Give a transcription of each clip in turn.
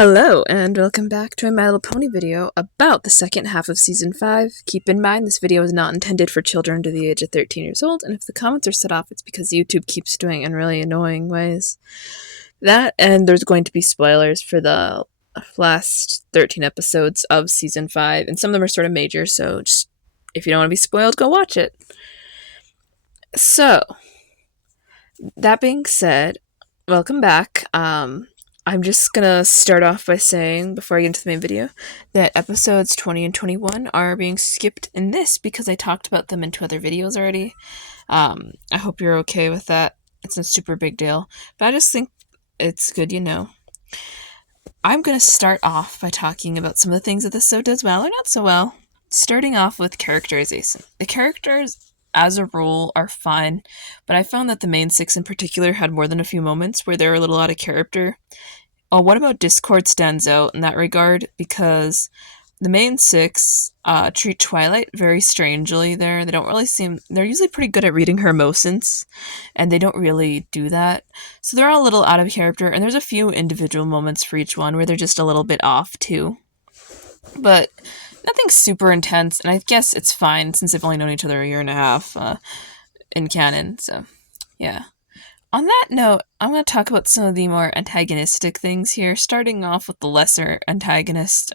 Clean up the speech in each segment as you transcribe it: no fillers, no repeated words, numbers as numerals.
Hello, and welcome back to a My Little Pony video about the second half of Season 5. Keep in mind, this video is not intended for children under the age of 13 years old, and if the comments are set off, it's because YouTube keeps doing it in really annoying ways. That, and there's going to be spoilers for the last 13 episodes of Season 5, and some of them are sort of major, so just, if you don't want to be spoiled, go watch it. So, that being said, welcome back. I'm just gonna start off by saying, before I get into the main video, that episodes 20 and 21 are being skipped in this because I talked about them in 2 other videos already. I hope you're okay with that. It's a super big deal, but I just think it's good you know. I'm gonna start off by talking about some of the things that this show does well or not so well. Starting off with characterization. The characters, as a rule, are fine, but I found that the main 6 in particular had more than a few moments where they were a little out of character. What about Discord stands out in that regard, because the main 6 treat Twilight very strangely there. They don't really they're usually pretty good at reading her emotions, and they don't really do that. So they're all a little out of character, and there's a few individual moments for each one where they're just a little bit off too. But nothing super intense, and I guess it's fine since they've only known each other a year and a half in canon, so yeah. On that note, I'm going to talk about some of the more antagonistic things here, starting off with the lesser antagonist,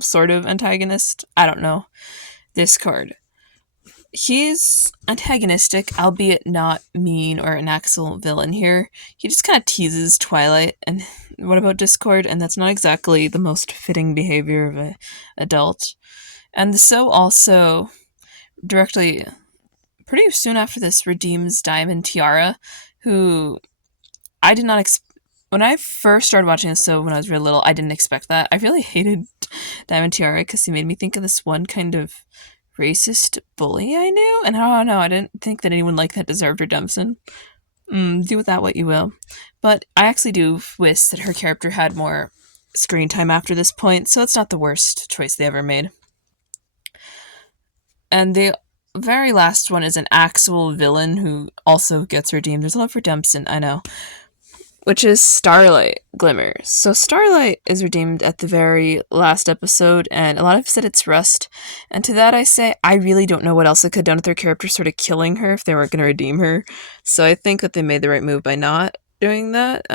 sort of antagonist, I don't know, Discord. He's antagonistic, albeit not mean or an actual villain here. He just kind of teases Twilight, and what about Discord? And that's not exactly the most fitting behavior of an adult. And the show also, directly, pretty soon after this, redeems Diamond Tiara, who I did not when I first started watching this show when I was real little, I didn't expect that. I really hated Diamond Tiara because he made me think of this one kind of racist bully I knew, and I don't know, I didn't think that anyone like that deserved redemption. Do with that what you will. But I actually do wish that her character had more screen time after this point, so it's not the worst choice they ever made. And the very last one is an actual villain who also gets redeemed. There's a lot of redemption, I know. Which is Starlight Glimmer. So Starlight is redeemed at the very last episode, and a lot of said it's Rust. And to that I say, I really don't know what else they could have done with their character sort of killing her if they weren't going to redeem her. So I think that they made the right move by not doing that.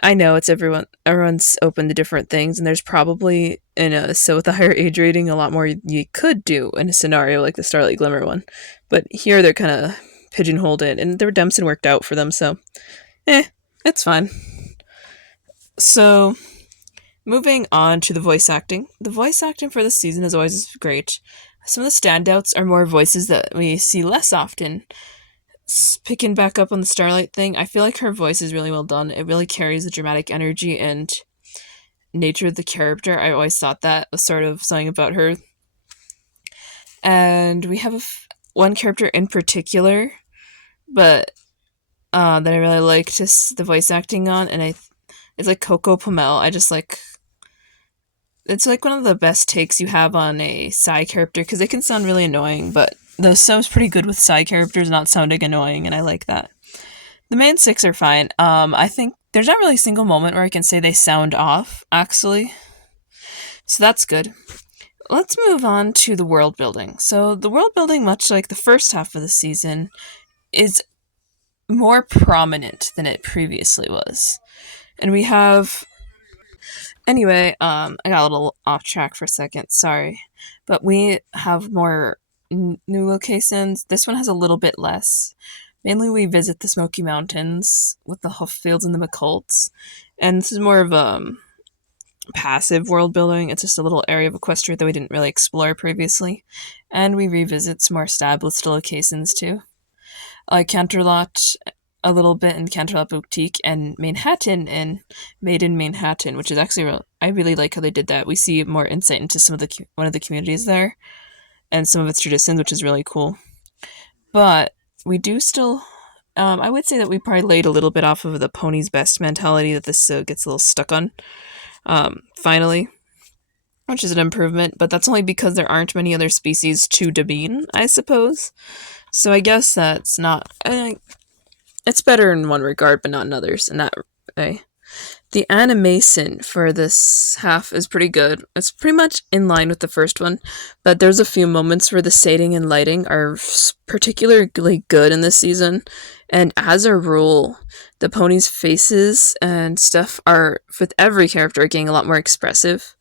I know it's everyone's open to different things, and there's probably, with a higher age rating, a lot more you could do in a scenario like the Starlight Glimmer one. But here they're kind of pigeonholed in, and the redemption worked out for them, so it's fine. So, moving on to the voice acting. The voice acting for this season is always great. Some of the standouts are more voices that we see less often. Picking back up on the Starlight thing, I feel like her voice is really well done. It really carries the dramatic energy and nature of the character. I always thought that was sort of something about her. And we have one character in particular, but that I really liked the voice acting on, and it's like Coco Pomel. I just like, it's like one of the best takes you have on a side character, because it can sound really annoying, but the show's pretty good with side characters not sounding annoying, and I like that. The main 6 are fine. I think there's not really a single moment where I can say they sound off, actually. So that's good. Let's move on to the world building. So the world building, much like the first half of the season, is more prominent than it previously was. And we have... Anyway, I got a little off track for a second, sorry. But we have more new locations. This one has a little bit less. Mainly we visit the Smoky Mountains with the Hooffields and the McCoys, and this is more of passive world building. It's just a little area of Equestria that we didn't really explore previously, and we revisit some more established locations too. Canterlot a little bit in Canterlot Boutique, and Manhattan and Made in Manhattan, which is actually I really like how they did that. We see more insight into one of the communities there and some of its traditions, which is really cool. But we do still, I would say that we probably laid a little bit off of the pony's best mentality that this gets a little stuck on, finally, which is an improvement, but that's only because there aren't many other species to demean, I suppose. So I guess that's not, it's better in one regard, but not in others in that way. The animation for this half is pretty good. It's pretty much in line with the first one, but there's a few moments where the shading and lighting are particularly good in this season. And as a rule, the ponies' faces and stuff are, with every character, getting a lot more expressive.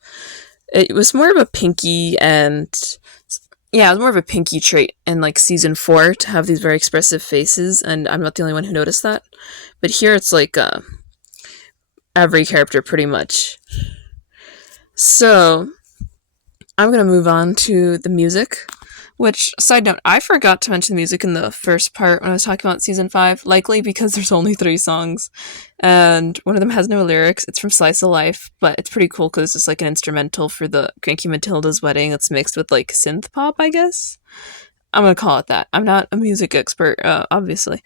It was more of a pinky and yeah, it was more of a pinky trait in like season 4 to have these very expressive faces, and I'm not the only one who noticed that. But here it's like every character pretty much. So I'm gonna move on to the music. Which, side note, I forgot to mention the music in the first part when I was talking about season 5, likely because there's only 3 songs, and one of them has no lyrics. It's from Slice of Life, but it's pretty cool because it's just like an instrumental for the Cranky Matilda's wedding that's mixed with like synth pop, I guess. I'm gonna call it that. I'm not a music expert, obviously.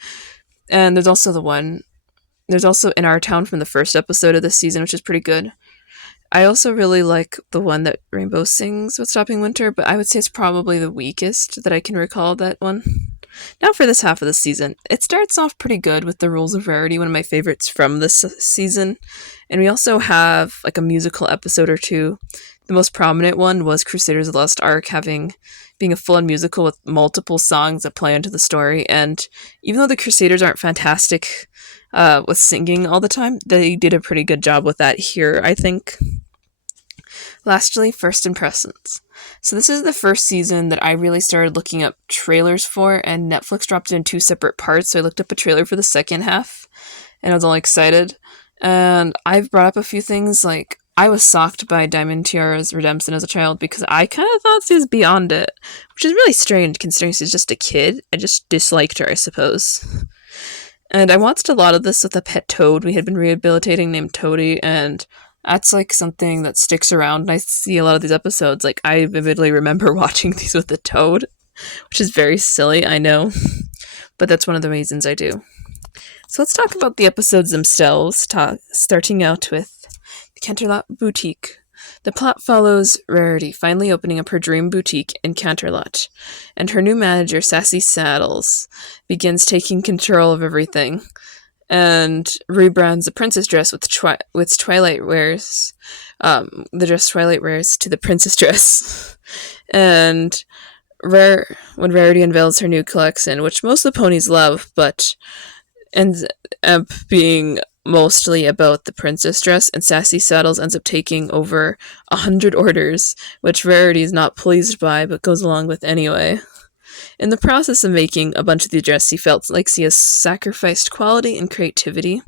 And there's also In Our Town from the first episode of this season, which is pretty good. I also really like the one that Rainbow sings with Stopping Winter, but I would say it's probably the weakest that I can recall that one. Now for this half of the season. It starts off pretty good with The Rules of Rarity, one of my favorites from this season. And we also have like a musical episode or two. The most prominent one was Crusaders of the Lost Ark being a full-on musical with multiple songs that play into the story. And even though the Crusaders aren't fantastic with singing all the time, they did a pretty good job with that here, I think. Lastly, first impressions. So this is the first season that I really started looking up trailers for, and Netflix dropped it in 2 separate parts, so I looked up a trailer for the second half, and I was all excited. And I've brought up a few things, like, I was shocked by Diamond Tiara's redemption as a child, because I kind of thought she was beyond it, which is really strange, considering she's just a kid. I just disliked her, I suppose. And I watched a lot of this with a pet toad we had been rehabilitating named Toady, and that's like something that sticks around. And I see a lot of these episodes. Like, I vividly remember watching these with a toad, which is very silly, I know. But that's one of the reasons I do. So let's talk about the episodes themselves, starting out with the Canterlot Boutique. The plot follows Rarity finally opening up her dream boutique in Canterlot, and her new manager, Sassy Saddles, begins taking control of everything and rebrands the princess dress with Twilight wears, the dress Twilight wears to the princess dress. And when Rarity unveils her new collection, which most of the ponies love, but ends up being mostly about the princess dress, and Sassy Saddles ends up taking over 100 orders, which Rarity is not pleased by, but goes along with anyway. In the process of making a bunch of the dress, he felt like he has sacrificed quality and creativity,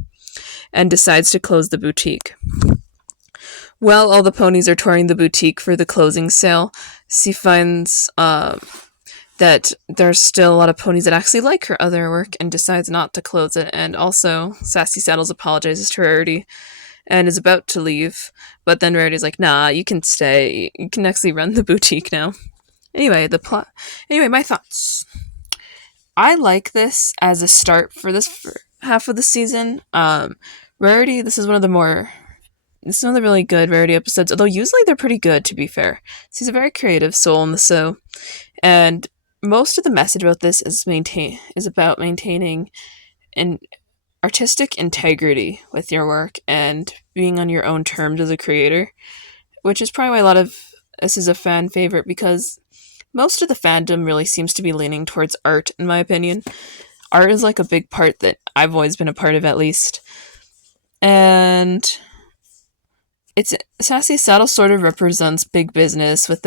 and decides to close the boutique. While all the ponies are touring the boutique for the closing sale, she finds that there's still a lot of ponies that actually like her other work and decides not to close it. And also, Sassy Saddles apologizes to Rarity and is about to leave, but then Rarity's like, nah, you can stay. You can actually run the boutique now. Anyway, my thoughts. I like this as a start for this half of the season. Rarity, this is one of the really good Rarity episodes, although usually they're pretty good, to be fair. She's a very creative soul in the show, and most of the message about this is about maintaining an artistic integrity with your work and being on your own terms as a creator, which is probably why this is a fan favorite, because most of the fandom really seems to be leaning towards art, in my opinion. Art is like a big part that I've always been a part of, at least. And Sassy Saddle sort of represents big business with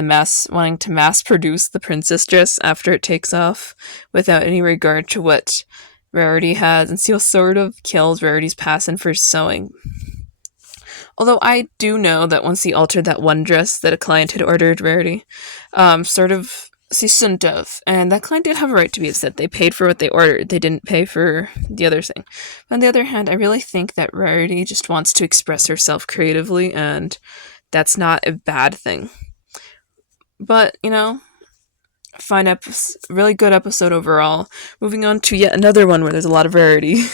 wanting to mass produce the princess dress after it takes off without any regard to what Rarity has, and Seal sort of kills Rarity's passion for sewing. Although I do know that once he altered that one dress that a client had ordered Rarity, she shouldn't have, and that client did have a right to be upset. They paid for what they ordered. They didn't pay for the other thing. But on the other hand, I really think that Rarity just wants to express herself creatively, and that's not a bad thing. But, really good episode overall. Moving on to yet another one where there's a lot of Rarity.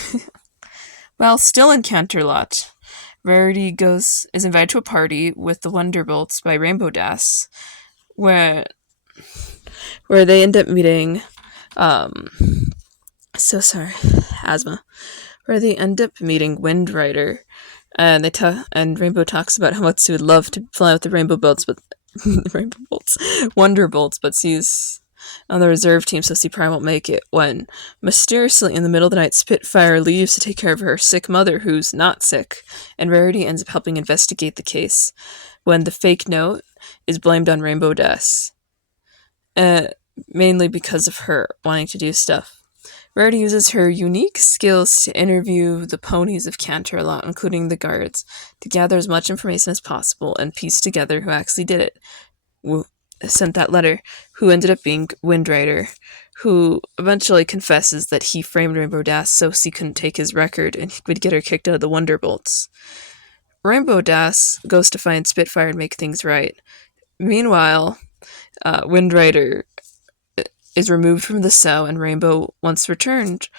Well, still in Canterlot, Rarity is invited to a party with the Wonderbolts by Rainbow Dash, where they end up meeting, asthma, where they end up meeting Windrider, And and Rainbow talks about how much he would love to fly with the Rainbow Bolts, but Rainbow Bolts, Wonder Bolts, but she's on the reserve team, so she probably won't make it. When mysteriously in the middle of the night, Spitfire leaves to take care of her sick mother, who's not sick, and Rarity ends up helping investigate the case. When the fake note is blamed on Rainbow Dash, mainly because of her wanting to do stuff. Rarity uses her unique skills to interview the ponies of Canterlot, including the guards, to gather as much information as possible and piece together who actually did it, who sent that letter, who ended up being Windrider, who eventually confesses that he framed Rainbow Dash so she couldn't take his record and he would get her kicked out of the Wonderbolts. Rainbow Dash goes to find Spitfire and make things right. Meanwhile, Windrider is removed from the cell, and Rainbow, once returned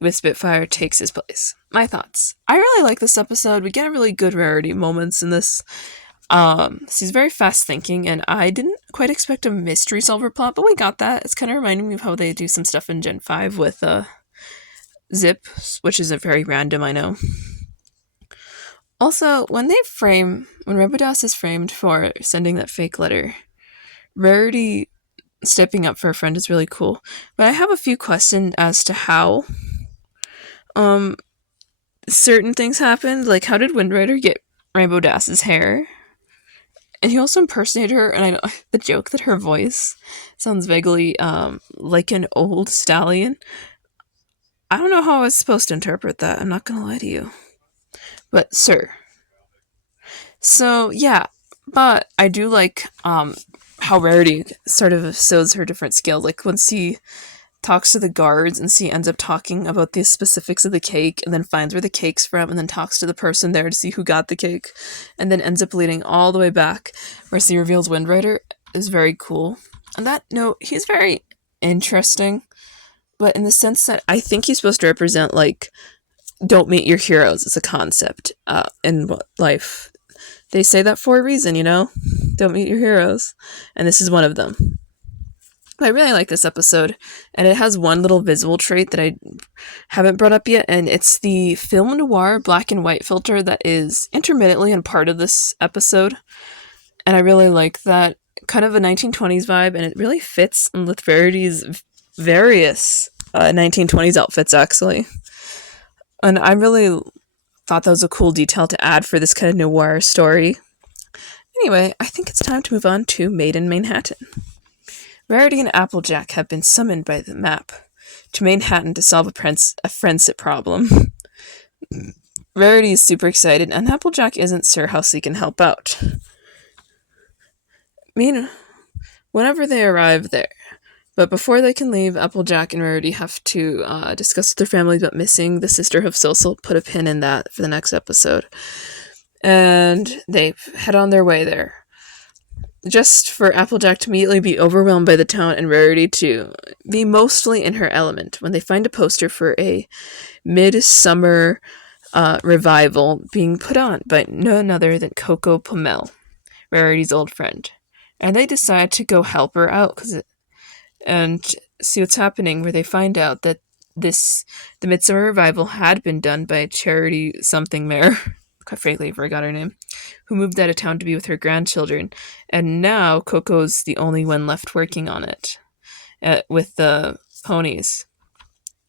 with Spitfire, takes his place. My thoughts. I really like this episode. We get a really good Rarity moments in this. She's very fast thinking, and I didn't quite expect a mystery solver plot, but we got that. It's kind of reminding me of how they do some stuff in Gen 5 with Zip, which is a very random, I know. Also, when Rainbow Dash is framed for sending that fake letter, Rarity stepping up for a friend is really cool. But I have a few questions as to how certain things happened. Like, how did Windrider get Rainbow Dash's hair? And he also impersonated her, and I know the joke that her voice sounds vaguely like an old stallion. I don't know how I was supposed to interpret that. I'm not gonna lie to you. But sir. So yeah, but I do like how Rarity sort of shows her different skills. Like when she talks to the guards and she ends up talking about the specifics of the cake and then finds where the cake's from and then talks to the person there to see who got the cake and then ends up leading all the way back where she reveals Windrider is very cool. On that note, he's very interesting, but in the sense that I think he's supposed to represent, like, don't meet your heroes as a concept in life. They say that for a reason, you know? Don't meet your heroes. And this is one of them. I really like this episode, and it has one little visual trait that I haven't brought up yet, and it's the film noir black and white filter that is intermittently in part of this episode. And I really like that kind of a 1920s vibe, and it really fits with Rarity's various 1920s outfits, actually. And I really thought that was a cool detail to add for this kind of noir story. Anyway, I think it's time to move on to Made in Manhattan. Rarity and Applejack have been summoned by the map to Manhattan to solve a friendship problem. Rarity is super excited, and Applejack isn't sure how she can help out. Whenever they arrive there, but before they can leave, Applejack and Rarity have to discuss with their families about missing the sister Hooffields. So put a pin in that for the next episode. And they head on their way there. Just for Applejack to immediately be overwhelmed by the town and Rarity to be mostly in her element when they find a poster for a midsummer revival being put on by none other than Coco Pomel, Rarity's old friend. And they decide to go help her out and see what's happening, where they find out that the Midsummer Revival had been done by Charity something Mare, quite frankly I forgot her name, who moved out of town to be with her grandchildren, and now Coco's the only one left working on it with the ponies.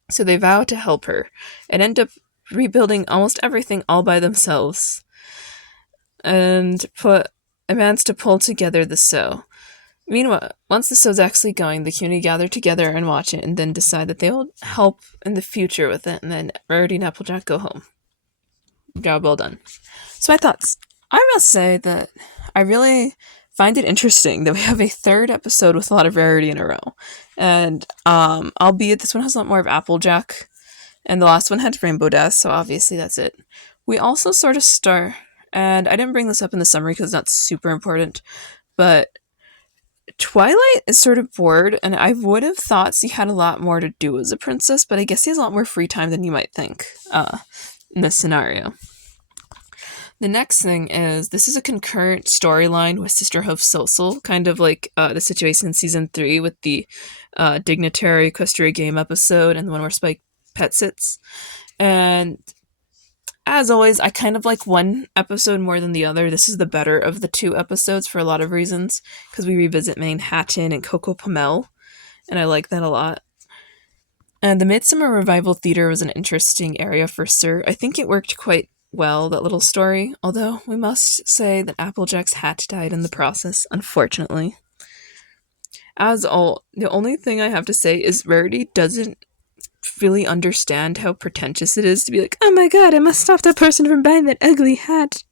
So they vow to help her and end up rebuilding almost everything all by themselves and put a man's to pull together the sew. Meanwhile, once the show's actually going, the community gather together and watch it and then decide that they will help in the future with it, and then Rarity and Applejack go home. Job well done. So my thoughts. I must say that I really find it interesting that we have a third episode with a lot of Rarity in a row. And albeit this one has a lot more of Applejack, and the last one had Rainbow Dash, so obviously that's it. We also sort of start, and I didn't bring this up in the summary because it's not super important, but Twilight is sort of bored, and I would have thought she had a lot more to do as a princess, but I guess she has a lot more free time than you might think in this scenario. The next thing is, this is a concurrent storyline with Sister Hoofsosel, kind of like the situation in Season 3 with the Dignitary Equestria Game episode and the one where Spike Pet sits. And As always, I kind of like one episode more than the other. This is the better of the two episodes for a lot of reasons, because we revisit Manhattan and Coco Pomel, and I like that a lot. And the Midsummer Revival Theater was an interesting area for Sir. I think it worked quite well, that little story, although we must say that Applejack's hat died in the process, unfortunately. The only thing I have to say is Rarity doesn't really understand how pretentious it is to be like, oh my god, I must stop that person from buying that ugly hat.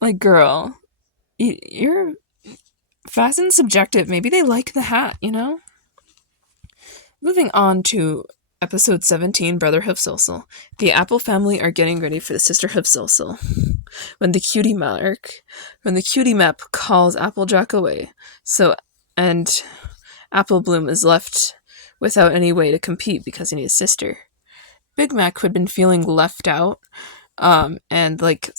Like, girl, you're fast and subjective. Maybe they like the hat, you know? Moving on to episode 17, Brother Hoofselsel. The Apple family are getting ready for the Sister Hoofselsel. When the cutie map calls Applejack away, and Apple Bloom is left without any way to compete because he needs a sister. Big Mac, who had been feeling left out, and like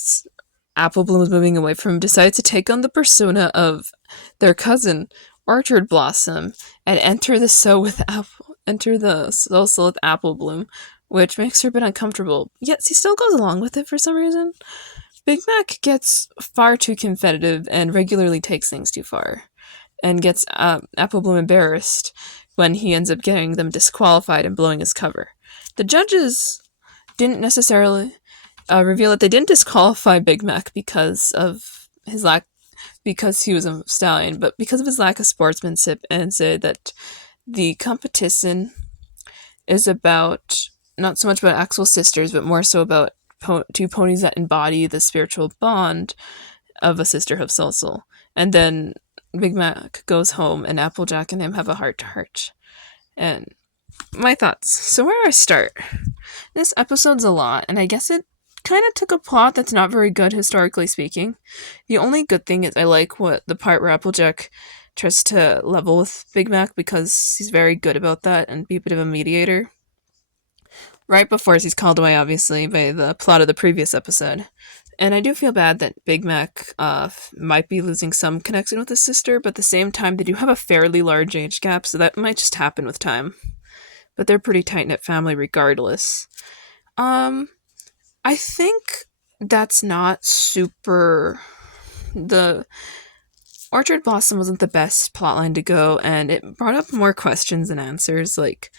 Apple Bloom was moving away from him, decides to take on the persona of their cousin, Orchard Blossom, and enter the cell with Apple Bloom, which makes her a bit uncomfortable. Yet he still goes along with it for some reason. Big Mac gets far too competitive and regularly takes things too far, and gets Apple Bloom embarrassed when he ends up getting them disqualified and blowing his cover. The judges didn't necessarily reveal that they didn't disqualify Big Mac because he was a stallion, but because of his lack of sportsmanship, and say that the competition is about not so much about actual sisters, but more so about two ponies that embody the spiritual bond of a sister Hoofselsel. And then Big Mac goes home, and Applejack and him have a heart-to-heart. And my thoughts. So where do I start? This episode's a lot, and I guess it kind of took a plot that's not very good, historically speaking. The only good thing is I like the part where Applejack tries to level with Big Mac, because he's very good about that and be a bit of a mediator. Right before he's called away, obviously, by the plot of the previous episode. And I do feel bad that Big Mac might be losing some connection with his sister, but at the same time, they do have a fairly large age gap, so that might just happen with time. But they're a pretty tight-knit family regardless. I think that's not super... The Orchard Blossom wasn't the best plotline to go, and it brought up more questions than answers, like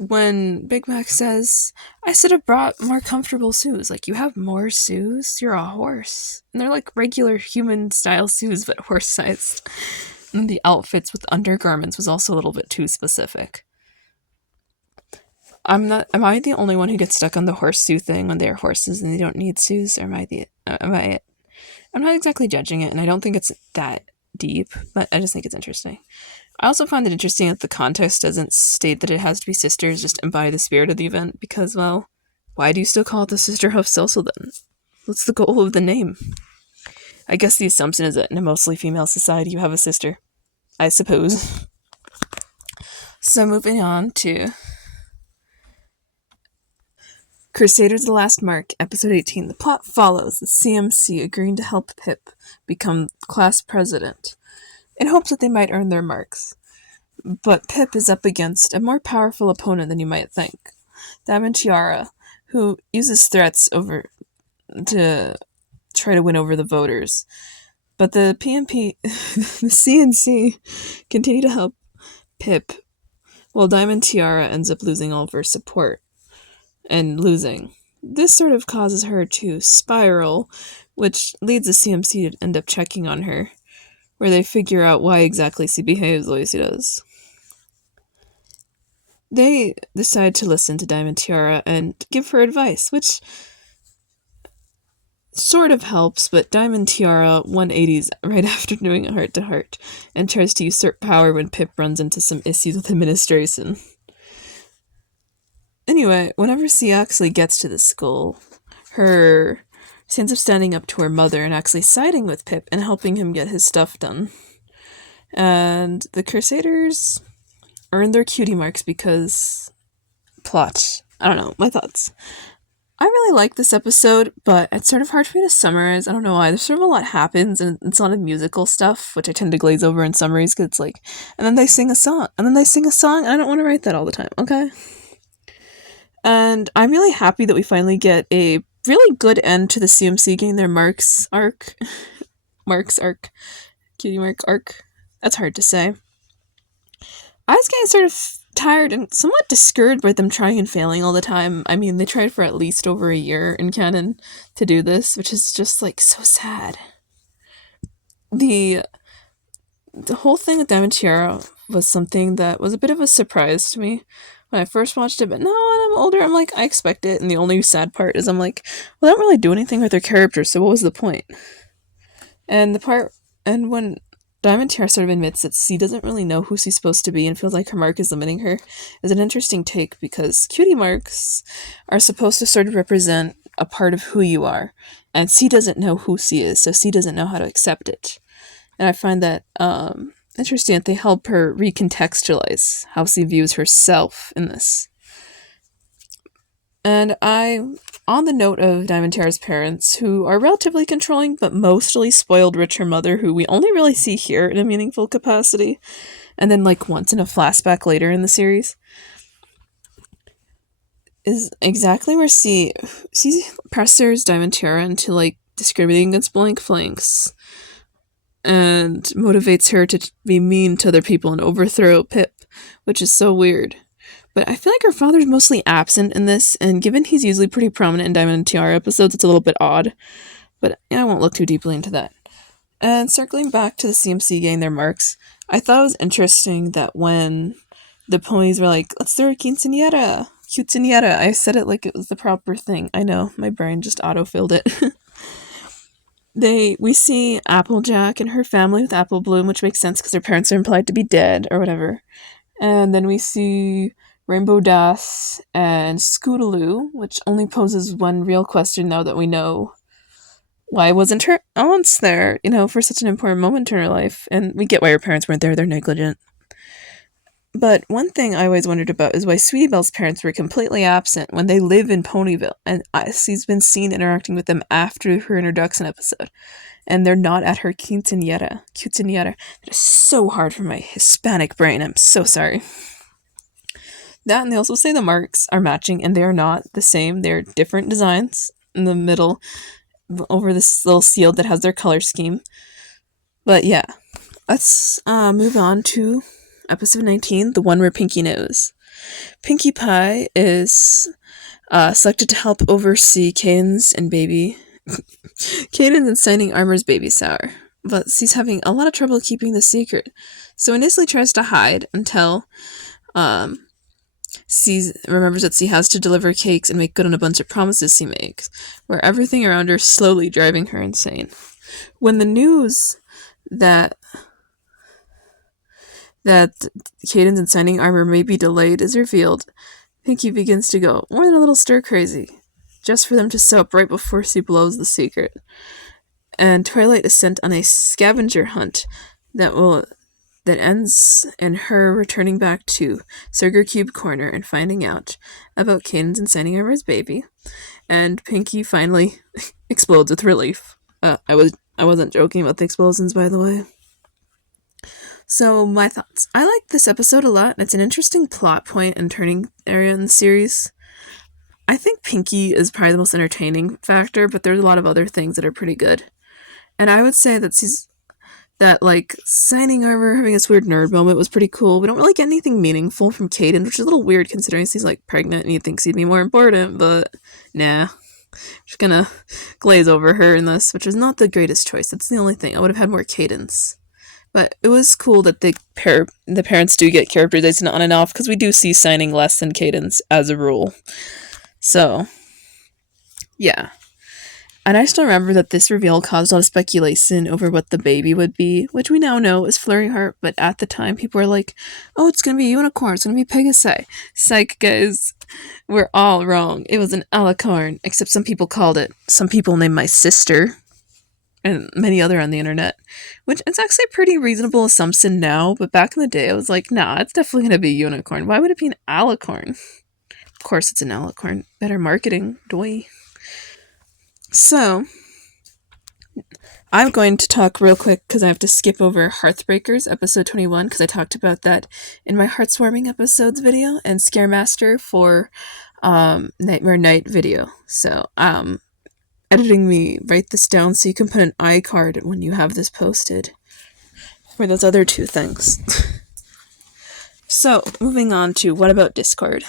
when Big Mac says, I should have brought more comfortable shoes. Like, you have more shoes? You're a horse. And they're like regular human-style shoes, but horse-sized. And the outfits with undergarments was also a little bit too specific. Am I the only one who gets stuck on the horseshoe thing when they're horses and they don't need shoes? Or am I I'm not exactly judging it, and I don't think it's that deep, but I just think it's interesting. I also find it interesting that the context doesn't state that it has to be sisters, just embody the spirit of the event, because, well, why do you still call it the Sister Hoofselsel then? What's the goal of the name? I guess the assumption is that in a mostly female society you have a sister. I suppose. So moving on to Crusaders of the Last Mark, episode 18. The plot follows the CMC agreeing to help Pip become class president, in hopes that they might earn their marks. But Pip is up against a more powerful opponent than you might think. Diamond Tiara, who uses threats to try to win over the voters. But the PMP, the CNC, continue to help Pip, while Diamond Tiara ends up losing all of her support. And losing. This sort of causes her to spiral, which leads the CMC to end up checking on her, where they figure out why exactly she behaves the way she does. They decide to listen to Diamond Tiara and give her advice, which sort of helps, but Diamond Tiara 180s right after doing a heart-to-heart, and tries to usurp power when Pip runs into some issues with administration. Anyway, whenever she actually gets to the school, she ends up standing up to her mother and actually siding with Pip and helping him get his stuff done. And the Crusaders earn their cutie marks because... plot. I don't know, my thoughts. I really like this episode, but it's sort of hard for me to summarize. I don't know why. There's sort of a lot happens, and it's a lot of musical stuff, which I tend to glaze over in summaries, because it's like, and then they sing a song, and I don't want to write that all the time, okay? And I'm really happy that we finally get a really good end to the CMC getting their Mark's arc. Mark's arc. Cutie Mark arc. That's hard to say. I was getting sort of tired and somewhat discouraged by them trying and failing all the time. I mean, they tried for at least over a year in canon to do this, which is just like so sad. The whole thing with Diamond Tiara was something that was a bit of a surprise to me when I first watched it, but now when I'm older, I'm like, I expect it, and the only sad part is I'm like, well, they don't really do anything with their characters, so what was the point? And when Diamond Tiara sort of admits that C doesn't really know who she's supposed to be and feels like her mark is limiting her is an interesting take, because cutie marks are supposed to sort of represent a part of who you are, and C doesn't know who C is, so C doesn't know how to accept it. And I find that interesting that they help her recontextualize how she views herself in this. And on the note of Diamond Tiara's parents, who are relatively controlling but mostly spoiled rich her mother, who we only really see here in a meaningful capacity, and then like once in a flashback later in the series, is exactly where C pressures Diamond Tiara into like discriminating against blank flanks and motivates her to be mean to other people and overthrow Pip, which is so weird. But I feel like her father's mostly absent in this, and given he's usually pretty prominent in Diamond and Tiara episodes, it's a little bit odd. But I won't look too deeply into that. And circling back to the CMC getting their marks, I thought it was interesting that when the ponies were like, let's throw a quinceañera, I said it like it was the proper thing. I know, my brain just auto-filled it. We see Applejack and her family with Apple Bloom, which makes sense because their parents are implied to be dead or whatever. And then we see Rainbow Dash and Scootaloo, which only poses one real question now that we know why wasn't her aunts there, for such an important moment in her life. And we get why her parents weren't there, they're negligent. But one thing I always wondered about is why Sweetie Belle's parents were completely absent when they live in Ponyville, and she's been seen interacting with them after her introduction episode, and they're not at her quinceañera. That is so hard for my Hispanic brain, I'm so sorry. That, and they also say the marks are matching, and they are not the same. They're different designs in the middle over this little shield that has their color scheme. But yeah, let's move on to episode 19, the one where Pinkie knows. Pinkie Pie is selected to help oversee Caden's and Shining Armor's baby shower, but she's having a lot of trouble keeping the secret. So initially tries to hide until she remembers that she has to deliver cakes and make good on a bunch of promises she makes, where everything around her is slowly driving her insane. When the news that Caden's and Shining Armor may be delayed is revealed, Pinkie begins to go more than a little stir-crazy, just for them to sew up right before she blows the secret. And Twilight is sent on a scavenger hunt that ends in her returning back to Sugar Cube Corner and finding out about Caden's and Shining Armor's baby. And Pinkie finally explodes with relief. I wasn't joking about the explosions, by the way. So, my thoughts. I like this episode a lot. It's an interesting plot point and turning area in the series. I think Pinkie is probably the most entertaining factor, but there's a lot of other things that are pretty good. And I would say that Shining Armor having this weird nerd moment was pretty cool. We don't really get anything meaningful from Caden, which is a little weird considering she's pregnant and you'd think she'd be more important, but nah. Just gonna glaze over her in this, which is not the greatest choice. That's the only thing. I would have had more Cadence. But it was cool that the parents do get characterization on and off, because we do see Shining less than Cadence as a rule. So, yeah. And I still remember that this reveal caused a lot of speculation over what the baby would be, which we now know is Flurry Heart, but at the time people were like, oh, it's gonna be a unicorn, it's gonna be Pegasi. Psych, guys. We're all wrong. It was an alicorn, except some people called it. Some people named my sister, and many other on the internet, which is actually a pretty reasonable assumption now, but back in the day I was like, nah, it's definitely going to be a unicorn. Why would it be an alicorn? Of course it's an alicorn. Better marketing, doy. So, I'm going to talk real quick because I have to skip over Hearthbreakers, episode 21, because I talked about that in my Heartswarming episodes video, and Scaremaster for Nightmare Night video. So, editing me write this down so you can put an iCard when you have this posted for those other two things. So, moving on to What About Discord?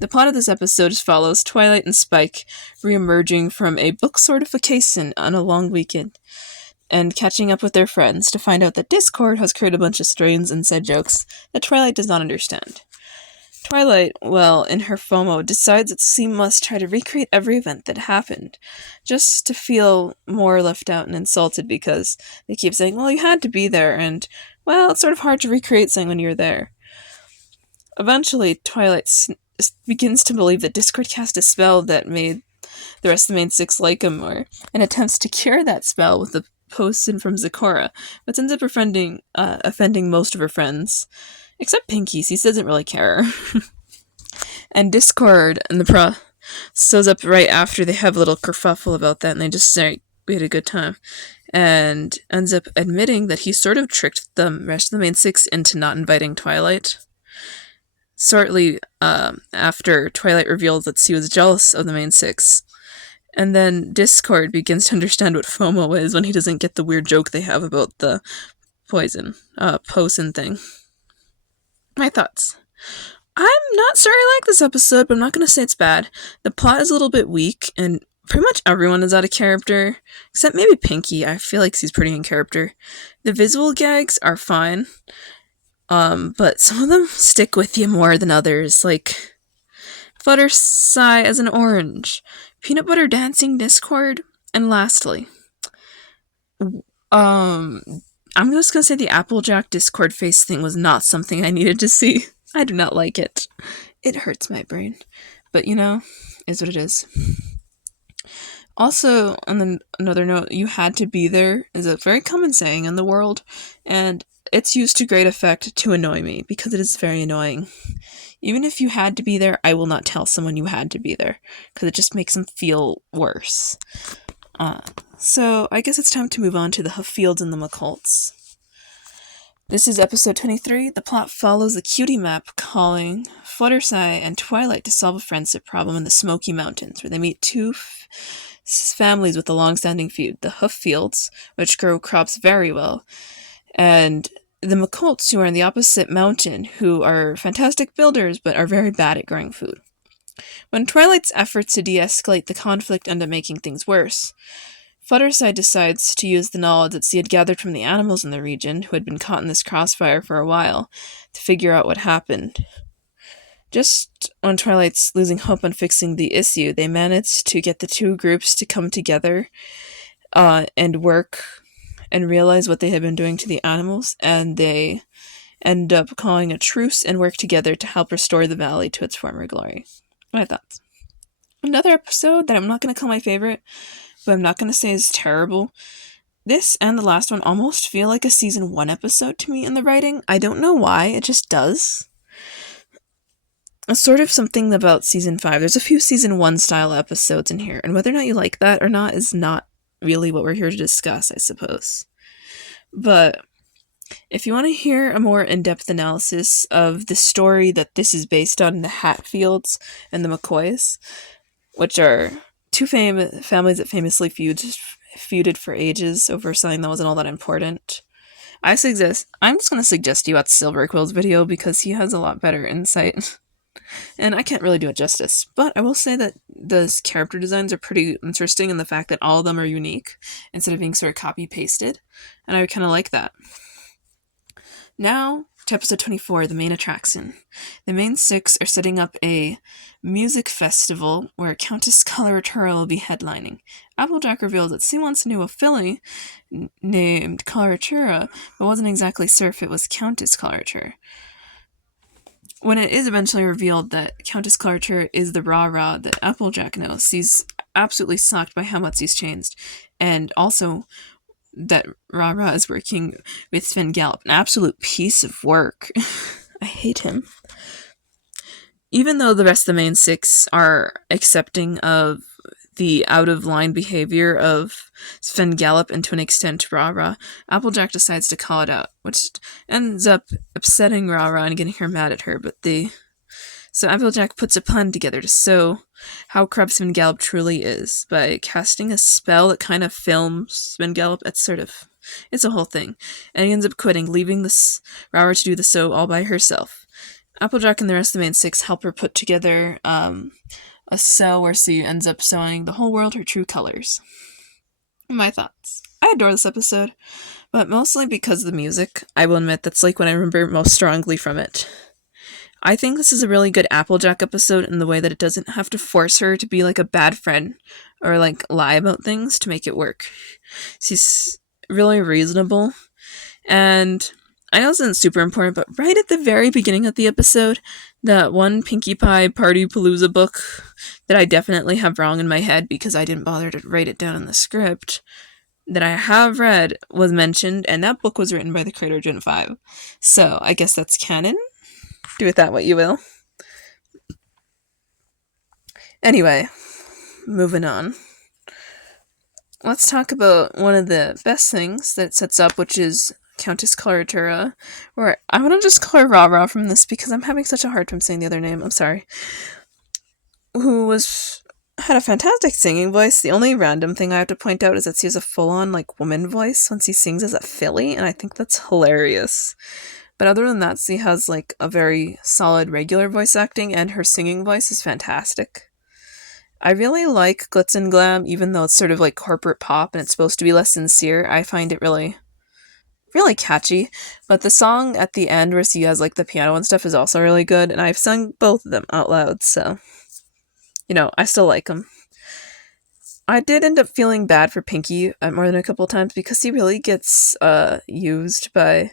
The plot of this episode follows Twilight and Spike re-emerging from a book sortification on a long weekend and catching up with their friends to find out that Discord has created a bunch of strange inside jokes that Twilight does not understand. Twilight, well, in her FOMO, decides that she must try to recreate every event that happened, just to feel more left out and insulted because they keep saying, well, you had to be there, and, well, it's sort of hard to recreate something when you're there. Eventually, Twilight begins to believe that Discord cast a spell that made the rest of the main six like him more, and attempts to cure that spell with a potion from Zecora, but ends up offending most of her friends. Except Pinky, he doesn't really care. And Discord and the shows up right after they have a little kerfuffle about that, and they just say, we had a good time. And ends up admitting that he sort of tricked the rest of the main six into not inviting Twilight. Shortly after, Twilight reveals that she was jealous of the main six. And then Discord begins to understand what FOMO is when he doesn't get the weird joke they have about the poison thing. My thoughts. I'm not sure I like this episode, but I'm not going to say it's bad. The plot is a little bit weak, and pretty much everyone is out of character, except maybe Pinky. I feel like she's pretty in character. The visual gags are fine, but some of them stick with you more than others, like Fluttershy as an orange, Peanut Butter Dancing Discord, and lastly, I'm just gonna say the Applejack Discord face thing was not something I needed to see. I do not like it. It hurts my brain. But, is what it is. Also, on another note, you had to be there is a very common saying in the world, and it's used to great effect to annoy me, because it is very annoying. Even if you had to be there, I will not tell someone you had to be there, because it just makes them feel worse. So, I guess it's time to move on to the Hooffields and the McCoys. This is episode 23. The plot follows the cutie map calling Fluttershy and Twilight to solve a friendship problem in the Smoky Mountains, where they meet two families with a long-standing feud. The Hooffields, which grow crops very well, and the McCoys, who are in the opposite mountain, who are fantastic builders but are very bad at growing food. When Twilight's efforts to de-escalate the conflict end up making things worse, Fluttershy decides to use the knowledge that she had gathered from the animals in the region, who had been caught in this crossfire for a while, to figure out what happened. Just when Twilight's losing hope on fixing the issue, they manage to get the two groups to come together and work and realize what they had been doing to the animals, and they end up calling a truce and work together to help restore the valley to its former glory. My thoughts. Another episode that I'm not going to call my favorite, but I'm not going to say is terrible. This and the last one almost feel like a season 1 episode to me in the writing. I don't know why, it just does. It's sort of something about season 5. There's a few season 1 style episodes in here, and whether or not you like that or not is not really what we're here to discuss, I suppose. But if you want to hear a more in-depth analysis of the story that this is based on, the Hatfields and the McCoys, which are two families that famously feuded for ages over something that wasn't all that important, I'm just going to suggest you watch Silver Quills' video, because he has a lot better insight. And I can't really do it justice, but I will say that the character designs are pretty interesting in the fact that all of them are unique, instead of being sort of copy-pasted, and I kind of like that. Now, to episode 24, the main attraction. The main six are setting up a music festival where Countess Coloratura will be headlining. Applejack reveals that she once knew a filly named Coloratura, but wasn't exactly certain if it was Countess Coloratura. When it is eventually revealed that Countess Coloratura is the rah-rah that Applejack knows, he's absolutely shocked by how much he's changed, and also that rah-rah is working with Sven Gallop, an absolute piece of work. I hate him. Even though the rest of the main six are accepting of the out-of-line behavior of Sven Gallop and to an extent rah-rah, Applejack decides to call it out, which ends up upsetting rah-rah and getting her mad at her, so Applejack puts a plan together to show how corrupt Sven truly is by casting a spell that kind of films Sven. It's a whole thing. And he ends up quitting, leaving this Rower to do the sew all by herself. Applejack and the rest of the main six help her put together a sew where she ends up sewing the whole world her true colors. My thoughts. I adore this episode, but mostly because of the music. I will admit that's like what I remember most strongly from it. I think this is a really good Applejack episode in the way that it doesn't have to force her to be like a bad friend or like lie about things to make it work. She's really reasonable, and I know this isn't super important, but right at the very beginning of the episode, that one Pinkie Pie Party Palooza book that I definitely have wrong in my head because I didn't bother to write it down in the script that I have read was mentioned, and that book was written by the creator of Gen 5. So I guess that's canon. Do with that what you will. Anyway, moving on. Let's talk about one of the best things that it sets up, which is Countess Claratura, or I want to just call her Ra from this because I'm having such a hard time saying the other name. I'm sorry. Who had a fantastic singing voice. The only random thing I have to point out is that she has a full-on like woman voice when she sings as a filly, and I think that's hilarious. But other than that, she has like a very solid regular voice acting, and her singing voice is fantastic. I really like Glitz and Glam, even though it's sort of like corporate pop and it's supposed to be less sincere. I find it really, really catchy. But the song at the end where she has like the piano and stuff is also really good, and I've sung both of them out loud, so I still like them. I did end up feeling bad for Pinkie more than a couple times because he really gets used by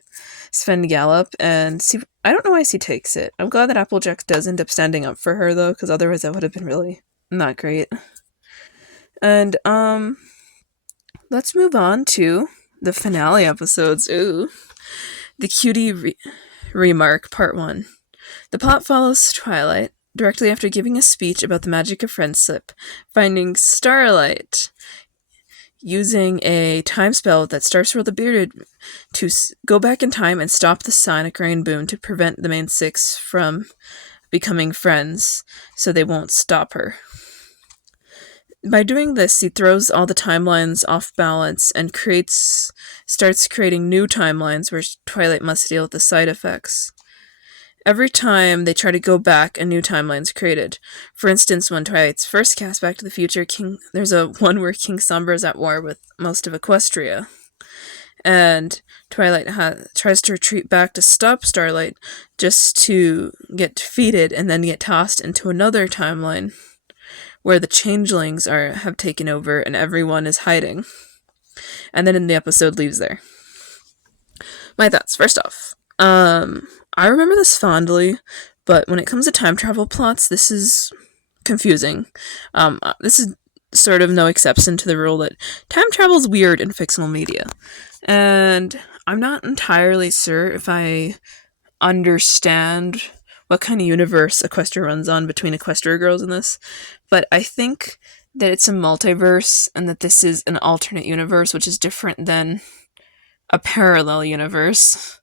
Sven Gallop, and I don't know why she takes it. I'm glad that Applejack does end up standing up for her, though, because otherwise that would have been really not great. And, let's move on to the finale episodes. Ooh. The Cutie Remark, Part 1. The plot follows Twilight directly after giving a speech about the magic of friendship, finding Starlight using a time spell that starts with the bearded to go back in time and stop the sonic rain boom to prevent the main six from becoming friends so they won't stop her. By doing this, he throws all the timelines off balance and starts creating new timelines where Twilight must deal with the side effects. Every time they try to go back, a new timeline's created. For instance, when Twilight's first cast Back to the Future, there's a one where King Sombra is at war with most of Equestria. And Twilight tries to retreat back to stop Starlight just to get defeated and then get tossed into another timeline where the changelings have taken over and everyone is hiding. And then the episode leaves there. My thoughts. First off, I remember this fondly, but when it comes to time travel plots, this is confusing. This is sort of no exception to the rule that time travel is weird in fictional media. And I'm not entirely sure if I understand what kind of universe Equestria runs on between Equestria girls in this, but I think that it's a multiverse and that this is an alternate universe, which is different than a parallel universe.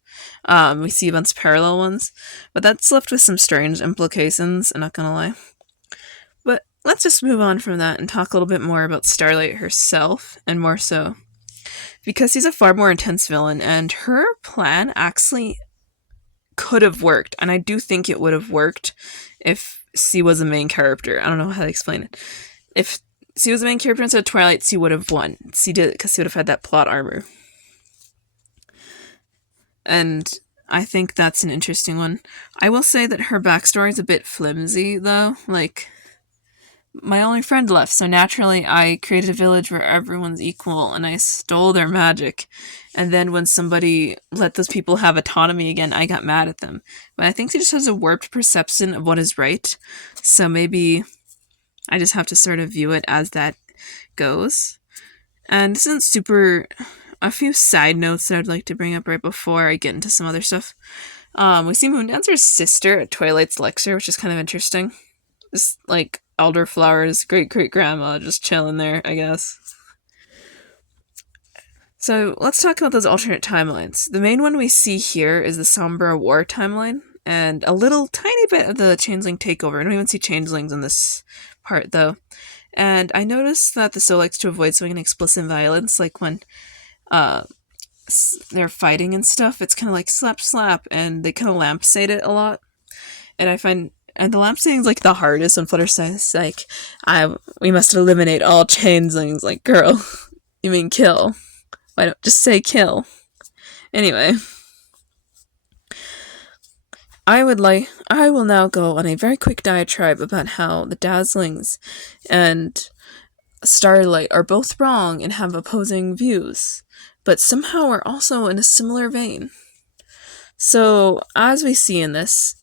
We see a bunch of parallel ones, but that's left with some strange implications, I'm not gonna lie. But let's just move on from that and talk a little bit more about Starlight herself, and more so because she's a far more intense villain, and her plan actually could have worked, and I do think it would have worked if she was a main character. I don't know how to explain it. If she was the main character instead of Twilight, she would have won. She did it because she would have had that plot armor. And I think that's an interesting one. I will say that her backstory is a bit flimsy, though. Like, my only friend left, so naturally I created a village where everyone's equal, and I stole their magic. And then when somebody let those people have autonomy again, I got mad at them. But I think she just has a warped perception of what is right. So maybe I just have to sort of view it as that goes. And this isn't super... A few side notes that I'd like to bring up right before I get into some other stuff. We see Moondancer's sister at Twilight's lecture, which is kind of interesting. Just like Elderflower's great-great-grandma just chilling there, I guess. So let's talk about those alternate timelines. The main one we see here is the Sombra War timeline, and a little tiny bit of the changeling takeover. I don't even see changelings in this part though. And I noticed that the show likes to avoid showing explicit violence, like when uh, they're fighting and stuff. It's kind of like slap slap, and they kind of lampshade it a lot. And I find, and the lampshading is like the hardest when Flutter says like, we must eliminate all changelings. Like, girl, you mean kill? Why don't just say kill? Anyway, I will now go on a very quick diatribe about how the Dazzlings and Starlight are both wrong and have opposing views, but somehow are also in a similar vein. So, as we see in this,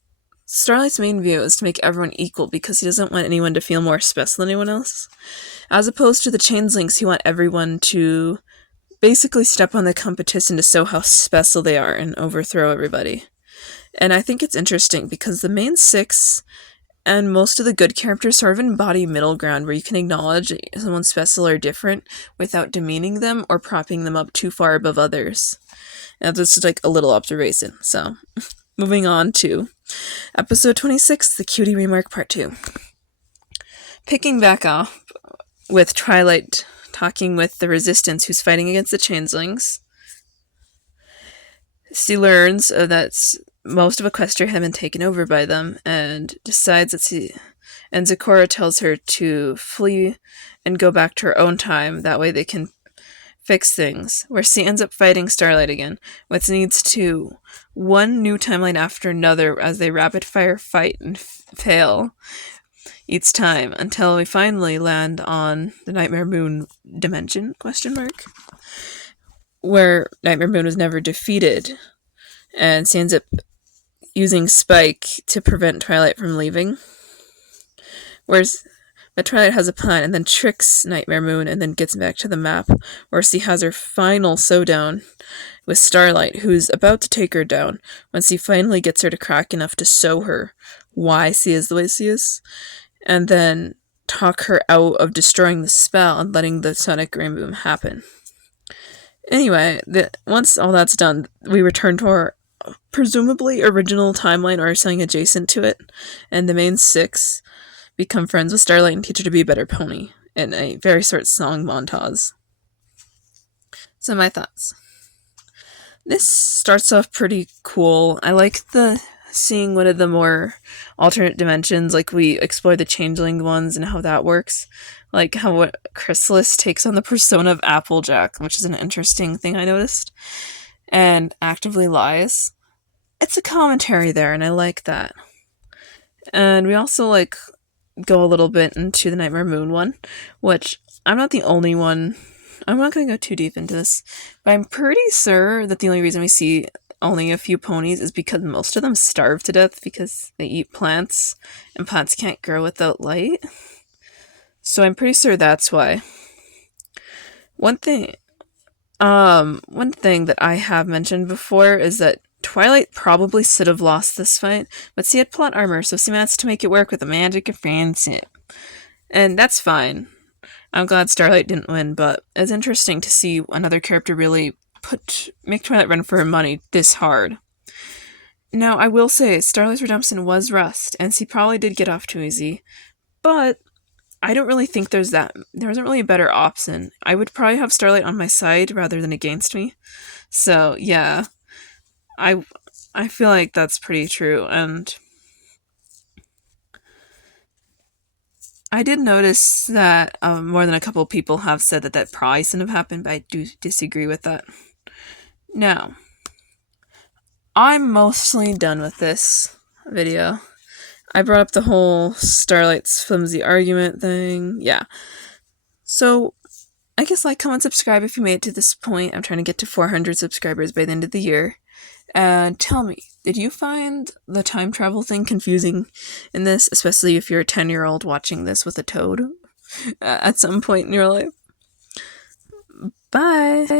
Starlight's main view is to make everyone equal because he doesn't want anyone to feel more special than anyone else. As opposed to the changelings, who want everyone to basically step on the competition to show how special they are and overthrow everybody. And I think it's interesting because the main six and most of the good characters sort of embody middle ground where you can acknowledge someone's special or different without demeaning them or propping them up too far above others. And that's just like a little observation. So, moving on to episode 26, The Cutie Remark Part 2. Picking back up with Twilight talking with the Resistance who's fighting against the changelings. She learns that most of Equestria had been taken over by them and decides that and Zecora tells her to flee and go back to her own time. That way they can fix things. Where she ends up fighting Starlight again, which leads to one new timeline after another as they rapid fire fight and fail each time until we finally land on the Nightmare Moon dimension, ? Where Nightmare Moon was never defeated, and she ends up using Spike to prevent Twilight from leaving. But Twilight has a plan and then tricks Nightmare Moon and then gets back to the map, where she has her final showdown with Starlight, who's about to take her down when she finally gets her to crack enough to show her why she is the way she is, and then talk her out of destroying the spell and letting the Sonic Rainboom happen. Anyway, once all that's done, we return to our presumably original timeline or something adjacent to it, and the main six become friends with Starlight and teach her to be a better pony in a very short song montage. So my thoughts. This starts off pretty cool. I like seeing one of the more alternate dimensions, like we explore the changeling ones and how that works. Like how what Chrysalis takes on the persona of Applejack, which is an interesting thing I noticed, and actively lies. It's a commentary there, and I like that. And we also like go a little bit into the Nightmare Moon one, which I'm not the only one. I'm not going to go too deep into this, but I'm pretty sure that the only reason we see only a few ponies is because most of them starve to death because they eat plants, and plants can't grow without light. So I'm pretty sure that's why. One thing that I have mentioned before is that Twilight probably should have lost this fight, but she had plot armor, so she managed to make it work with the magic of friendship. And that's fine. I'm glad Starlight didn't win, but it's interesting to see another character really make Twilight run for her money this hard. Now, I will say, Starlight's redemption was rushed, and she probably did get off too easy, but I don't really think there isn't really a better option. I would probably have Starlight on my side rather than against me. So, yeah. I feel like that's pretty true, and I did notice that more than a couple of people have said that probably shouldn't have happened, but I do disagree with that. Now, I'm mostly done with this video. I brought up the whole Starlight's flimsy argument thing. Yeah. So, I guess like, comment, subscribe if you made it to this point. I'm trying to get to 400 subscribers by the end of the year. And tell me, did you find the time travel thing confusing in this, especially if you're a 10-year-old watching this with a toad at some point in your life? Bye!